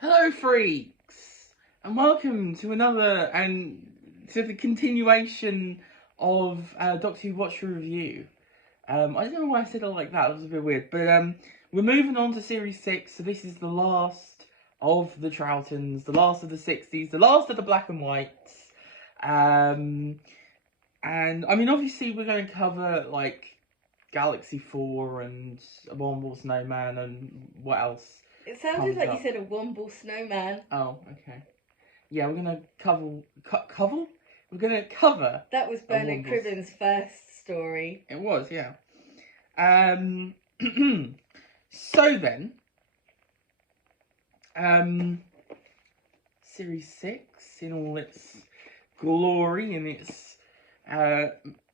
Hello, freaks, and welcome to to the continuation of Doctor Who Watch Review. I don't know why I said it like that. It was a bit weird, but we're moving on to Series 6. So this is the last of the Troughtons, the last of the 60s, the last of the Black and Whites. And I mean, obviously, we're going to cover like Galaxy 4 and Abominable Snowman and what else. It sounded like you said a Womble snowman. Oh, okay. Yeah, we're gonna cover. We're gonna cover. That was Bernard Cribbin's first story. It was, yeah. So then, Series 6 in all its glory and its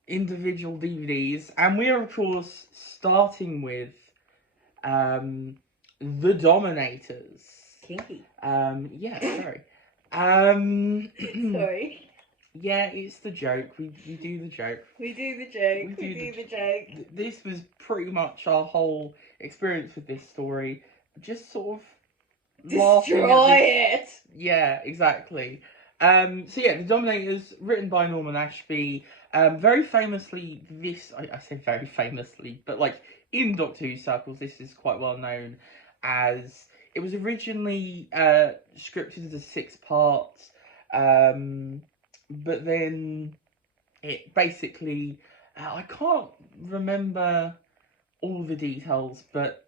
individual DVDs, and we are of course starting with the Dominators. Kinky. Yeah, sorry. Sorry. Yeah, it's the joke. We do the joke. We do the joke. We do the joke. This was pretty much our whole experience with this story. Just sort of destroy it. Yeah, exactly. So yeah, The Dominators, written by Norman Ashby. Very famously, I say very famously, but like in Doctor Who circles, this is quite well known as. It was originally scripted as a 6-part, but then it basically, I can't remember all the details, but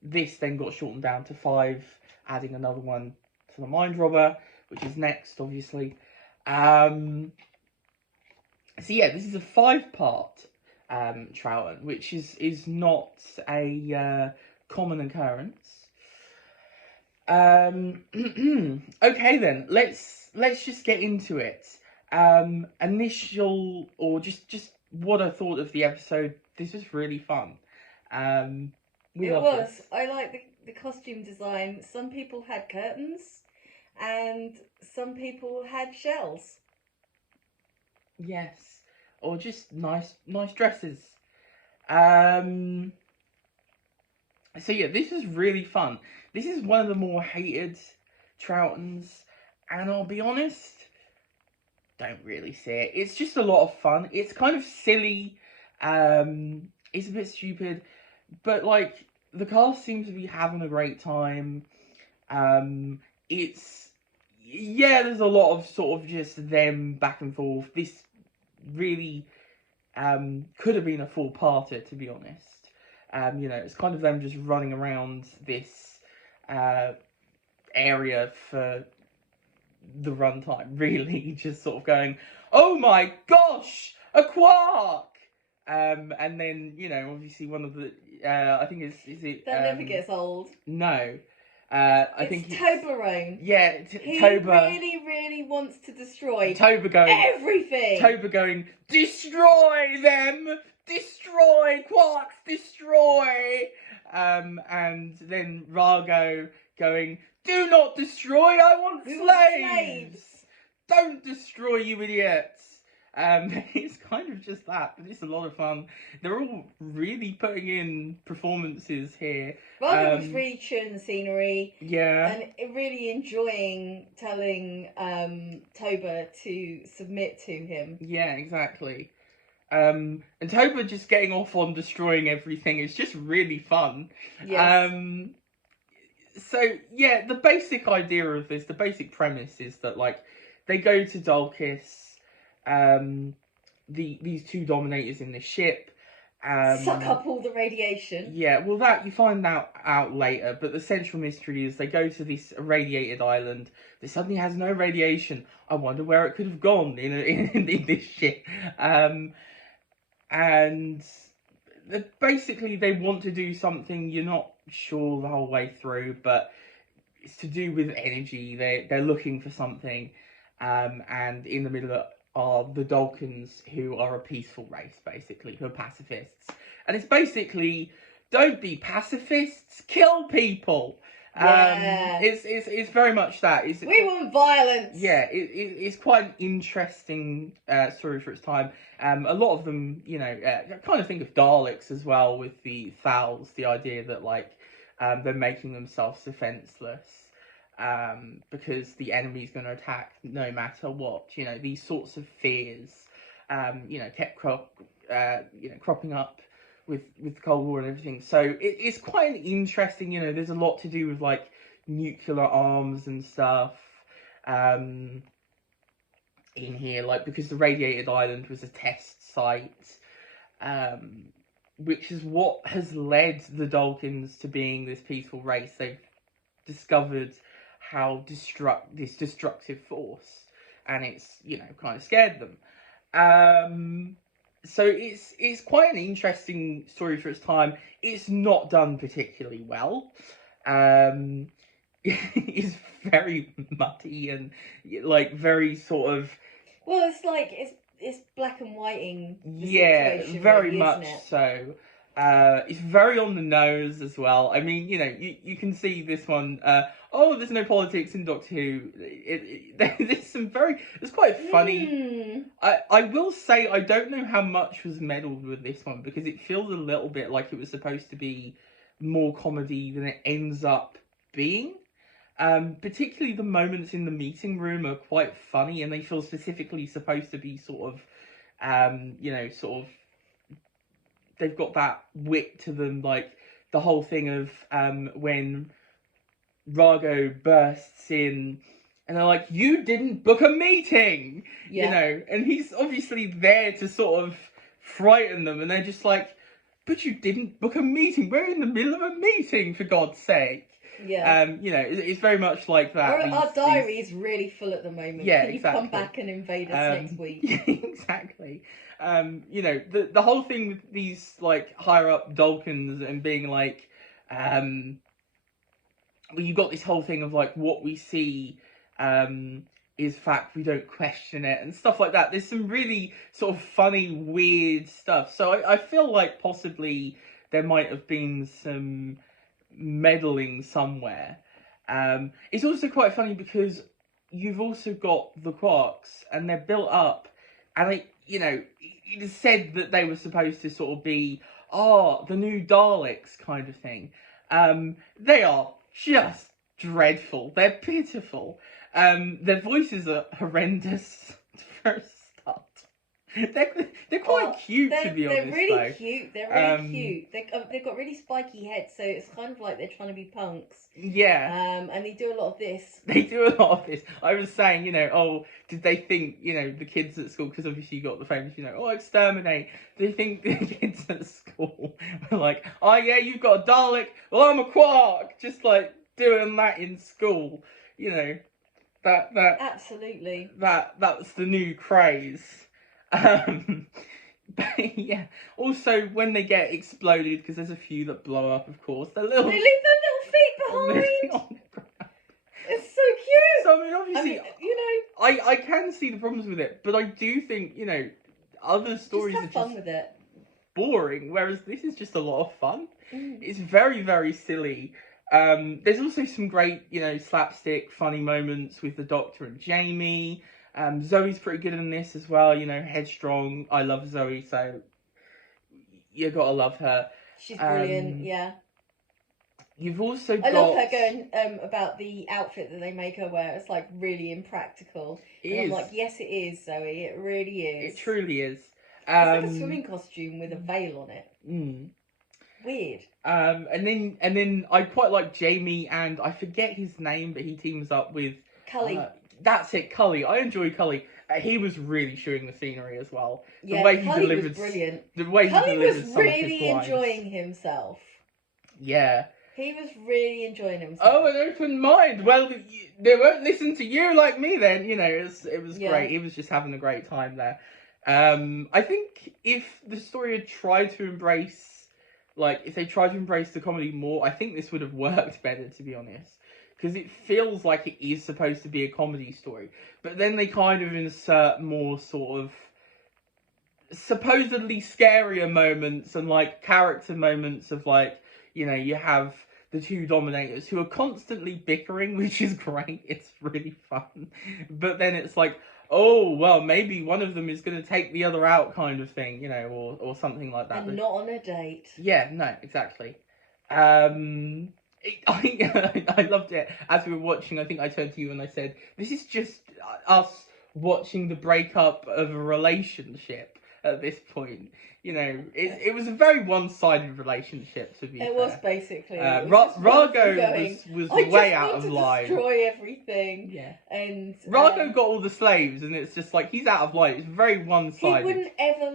this then got shortened down to 5, adding another one to the Mind Robber, which is next, obviously. So yeah, this is a 5-part Troughton, which is not a common occurrence. Okay then, let's just get into it. Initial, or just what I thought of the episode. This was really fun. It was. This. I like the costume design. Some people had curtains, and some people had shells. Yes, or just nice dresses. So yeah, this was really fun. This is one of the more hated Troughtons, and I'll be honest, don't really see it. It's just a lot of fun. It's kind of silly. It's a bit stupid, but like the cast seems to be having a great time. There's a lot of sort of just them back and forth. This really could have been a full-parter, to be honest. It's kind of them just running around this area for the runtime, really, just sort of going, oh my gosh, a quark! And then, obviously one of the, I think is it... That never gets old. No. I think it's Toblerone. Yeah, he really, really wants to destroy everything. Toba going, destroy them! Destroy, quarks, destroy! And then Rago going, do not destroy, I want slaves! Don't destroy, you idiots! It's kind of just that, but it's a lot of fun. They're all really putting in performances here. Rago was really chewing the scenery. Yeah. And really enjoying telling Toba to submit to him. Yeah, exactly. And Toba just getting off on destroying everything is just really fun. Yes. So, yeah, the basic idea of this, the basic premise is that, like, they go to Dalkis, these 2 Dominators in the ship. Suck up all the radiation. Yeah, well, that you find out later, but the central mystery is they go to this irradiated island that suddenly has no radiation. I wonder where it could have gone in this ship. And basically they want to do something, you're not sure the whole way through, but it's to do with energy. They're looking for something, and in the middle are the Dalkins, who are a peaceful race, basically, who are pacifists. And it's basically, don't be pacifists, kill people. Yeah. It's very much that. We want violence. Yeah, it's quite an interesting story for its time. A lot of them, I kind of think of Daleks as well with the Thals, the idea that like they're making themselves defenseless. because the enemy's going to attack no matter what. You know, these sorts of fears, kept cropping up with the Cold War and everything. So it's quite an interesting. You know, there's a lot to do with like nuclear arms and stuff. In here, like, because the radiated island was a test site, which is what has led the Dalkins to being this peaceful race. They've discovered how this destructive force, and it's, kind of scared them. So it's quite an interesting story for its time. It's not done particularly well. It's very muddy and like very sort of. Well, it's like it's black and whiting. Yeah, very really, much so. It's very on the nose as well. I mean, you can see this one. There's no politics in Doctor Who. It's quite funny. I will say I don't know how much was meddled with this one, because it feels a little bit like it was supposed to be more comedy than it ends up being. Particularly the moments in the meeting room are quite funny, and they feel specifically supposed to be sort of, they've got that wit to them, like the whole thing of when Rago bursts in and they're like, "You didn't book a meeting," and he's obviously there to sort of frighten them, and they're just like, "But you didn't book a meeting. We're in the middle of a meeting, for God's sake." Yeah. It's very much like that. Our diary is really full at the moment. Yeah, Can you come back and invade us next week? Exactly. The whole thing with these like higher up Dalkins and being like, you've got this whole thing of like what we see is fact, we don't question it, and stuff like that. There's some really sort of funny, weird stuff. So I feel like possibly there might have been some meddling somewhere. It's also quite funny because you've also got the Quarks, and they're built up, and it is said that they were supposed to sort of be the new Daleks kind of thing. They are just dreadful. They're pitiful. Their voices are horrendous for a start. They're quite cute, to be honest. They're really cute. They're really cute. They've got really spiky heads, so it's kind of like they're trying to be punks. Yeah. And they do a lot of this. They do a lot of this. I was saying, did they think, the kids at school, because obviously you got the famous, exterminate. Do they think the kids at school were like, oh yeah, you've got a Dalek, well I'm a Quark, just like doing that in school, that Absolutely. That's the new craze. But yeah. Also, when they get exploded, because there's a few that blow up, of course, they leave their little feet behind. It's so cute. So I mean, obviously, I can see the problems with it, but I do think other stories just have fun with it. Boring, whereas this is just a lot of fun. It's very, very silly. There's also some great, slapstick, funny moments with the Doctor and Jamie. Zoe's pretty good in this as well, headstrong. I love Zoe, so you gotta love her. She's brilliant, yeah. You've also got... I love her going about the outfit that they make her wear. It's like really impractical. I'm like, yes, it is, Zoe. It really is. It truly is. It's like a swimming costume with a veil on it. Weird. And then I quite like Jamie, and I forget his name, but he teams up with Cully. That's it, Cully. I enjoy Cully. He was really chewing the scenery as well. The yeah, way Cully he delivered, was brilliant. The way Cully he delivered was some of his really lines. enjoying himself. Yeah. He was really enjoying himself. Oh, an open mind. Well, they won't listen to you like me then. It was great. He was just having a great time there. I think if the story had tried to embrace, if they tried to embrace the comedy more, I think this would have worked better, to be honest. Because it feels like it is supposed to be a comedy story. But then they kind of insert more sort of supposedly scarier moments and, character moments of, you have the two dominators who are constantly bickering, which is great. It's really fun. But then it's like, oh, well, maybe one of them is going to take the other out kind of thing, or something like that. And not on a date. Yeah, no, exactly. I loved it as we were watching. I think I turned to you and I said, "This is just us watching the breakup of a relationship at this point." You know, it was a very one-sided relationship, to be It fair. was basically. It was just one of them Rago going, was I way just out want of to line. destroy everything. Yeah. And Rago got all the slaves, and it's just like he's out of line. It's very one-sided. He wouldn't ever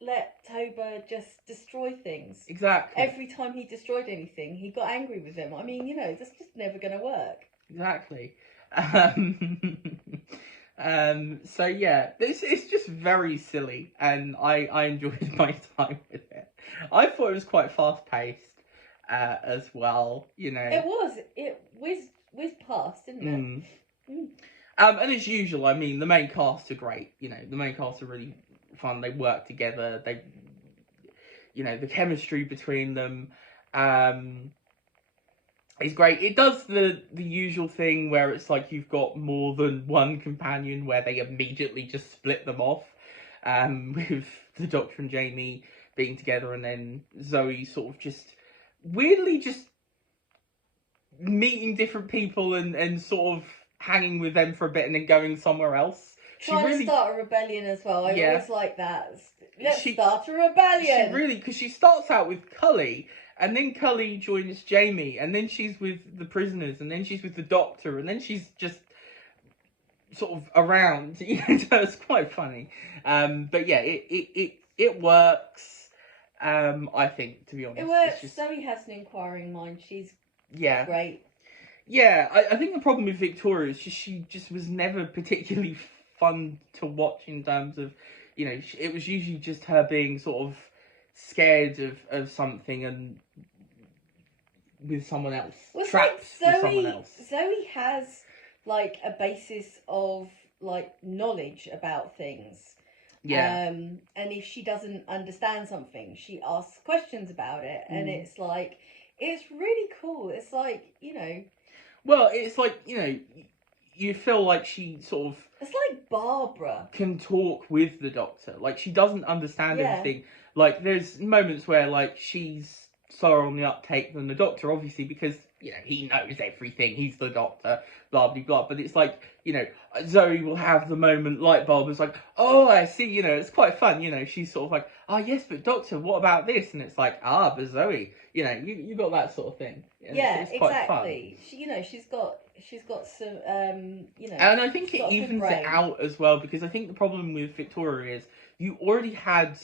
let Toba just destroy things. Exactly. Every time he destroyed anything, he got angry with him. I mean, you know, that's just never going to work. Exactly. So yeah, it's just very silly, and I enjoyed my time with it. I thought it was quite fast paced, as well. You know, It was. It whizzed past, didn't it? Mm. And as usual, I mean, the main cast are great. You know, the main cast are really fun. They work together. They, you know, the chemistry between them. It's great. It does the usual thing where it's like you've got more than one companion where they immediately just split them off, with the Doctor and Jamie being together, and then Zoe sort of just weirdly just meeting different people and sort of hanging with them for a bit and then going somewhere else. Trying to start a rebellion as well. I always like that. Let's start a rebellion. Because she starts out with Cully, and then Cully joins Jamie, and then she's with the prisoners, and then she's with the Doctor, and then she's just sort of around. You know, so it's quite funny. But yeah, it works. I think, to be honest, it works. Zoe has an inquiring mind. She's great. Yeah, I think the problem with Victoria is she just was never particularly fun to watch in terms of, you know, it was usually just her being sort of scared of something and with someone else, trapped with someone else. Zoe has like a basis of like knowledge about things. Yeah. And if she doesn't understand something, she asks questions about it, and it's like, it's really cool. It's like, you know. Well, it's like, you know, you feel like she sort of... It's like Barbara can talk with the Doctor. Like, she doesn't understand everything. Like, there's moments where, like, she's slower on the uptake than the Doctor, obviously, because, you know, he knows everything. He's the Doctor, blah, blah, blah. But it's like, you know, Zoe will have the moment like Barbara's like, oh, I see, you know, it's quite fun. You know, she's sort of like, oh, yes, but Doctor, what about this? And it's like, ah, but Zoe, you know, you got that sort of thing. And it's quite exactly. Fun. She, you know, she's got some, you know. And I think it evens it out as well, because I think the problem with Victoria is you already had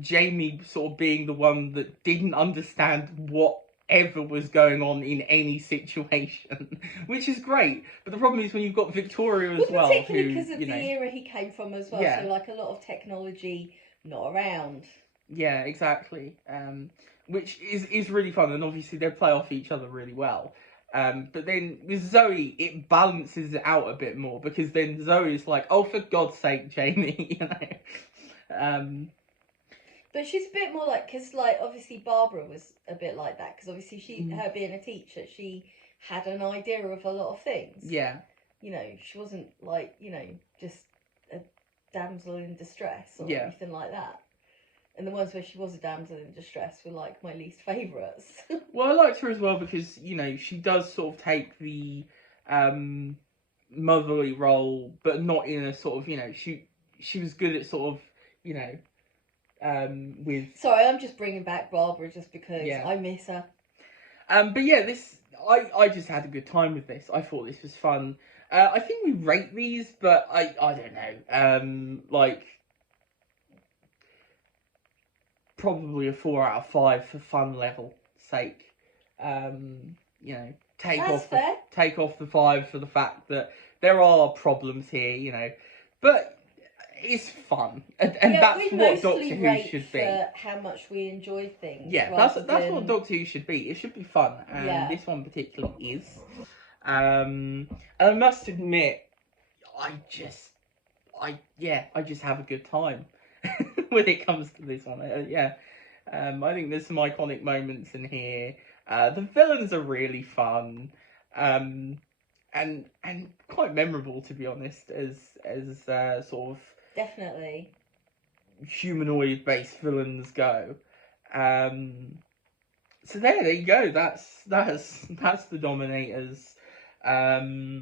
Jamie sort of being the one that didn't understand whatever was going on in any situation, which is great. But the problem is when you've got Victoria as well, particularly because of the era he came from as well. Yeah. So like a lot of technology not around. Yeah, exactly. Which is really fun, and obviously they play off each other really well. But then with Zoe, it balances it out a bit more, because then Zoe's like, oh, for God's sake, Jamie, you know. But she's a bit more like, because like obviously Barbara was a bit like that, because obviously her being a teacher, she had an idea of a lot of things. Yeah. You know, she wasn't like, you know, just a damsel in distress or anything like that. And the ones where she was a damsel in distress were like my least favourites. Well, I liked her as well because, you know, she does sort of take the motherly role, but not in a sort of, you know, she was good at sort of, you know, with... Sorry, I'm just bringing back Barbara just because I miss her. But yeah, I just had a good time with this. I thought this was fun. I think we rate these, but I don't know. Like, probably a 4 out of 5 for fun level sake. You know, take off the 5 for the fact that there are problems here, you know, but it's fun, and that's what Doctor Who should be. How much we enjoy things. Yeah, that's what Doctor Who should be. It should be fun, and this one particularly is. And I must admit, I just have a good time when it comes to this one. I think there's some iconic moments in here. The villains are really fun, and quite memorable, to be honest, as sort of definitely humanoid based villains go. So there you go. That's the Dominators. I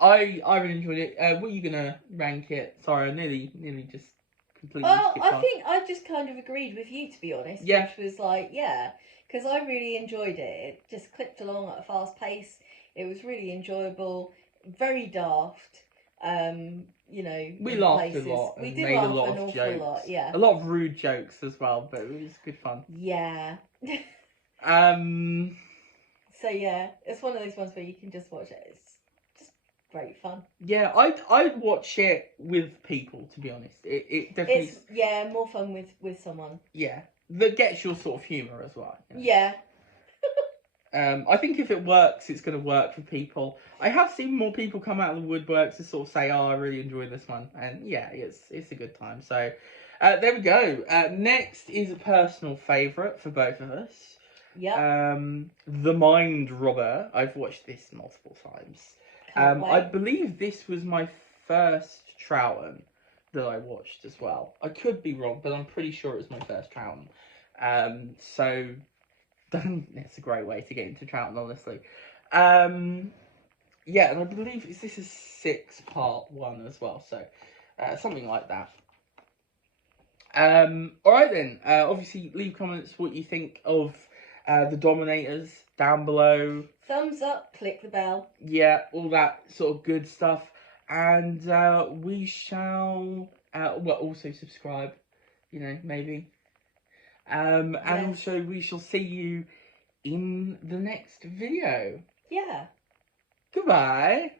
really enjoyed it. What are you gonna rank it? Sorry, I nearly just completely skipped I past. think I just kind of agreed with you, to be honest. Yeah. Which was like, yeah, because I really enjoyed it. It just clipped along at a fast pace. It was really enjoyable, very daft. You know, We in laughed a places lot we and did made a laugh lot an of awful jokes. lot. Yeah, A lot of rude jokes as well, but it was good fun. yeah. Um. So yeah, it's one of those ones where you can just watch it. It's just great fun. Yeah, I'd watch it with people, to be honest. It definitely. It's more fun with someone. Yeah, that gets your sort of humour as well. You know? Yeah. I think if it works, it's going to work for people. I have seen more people come out of the woodworks to sort of say, "Oh, I really enjoy this one," and yeah, it's a good time. So there we go. Next is a personal favourite for both of us. Yep. The Mind Robber. I've watched this multiple times. Can't wait. I believe this was my first Troughton that I watched as well. I could be wrong, but I'm pretty sure it was my first Troughton. So it's a great way to get into Troughton, honestly. Yeah, and I believe this is 6 part 1 as well, so something like that. All right then. Obviously, leave comments what you think of the Dominators down below. Thumbs up, click the bell. Yeah, all that sort of good stuff, and we shall. Well, also subscribe. You know, maybe. And also we shall see you in the next video. Yeah. Goodbye.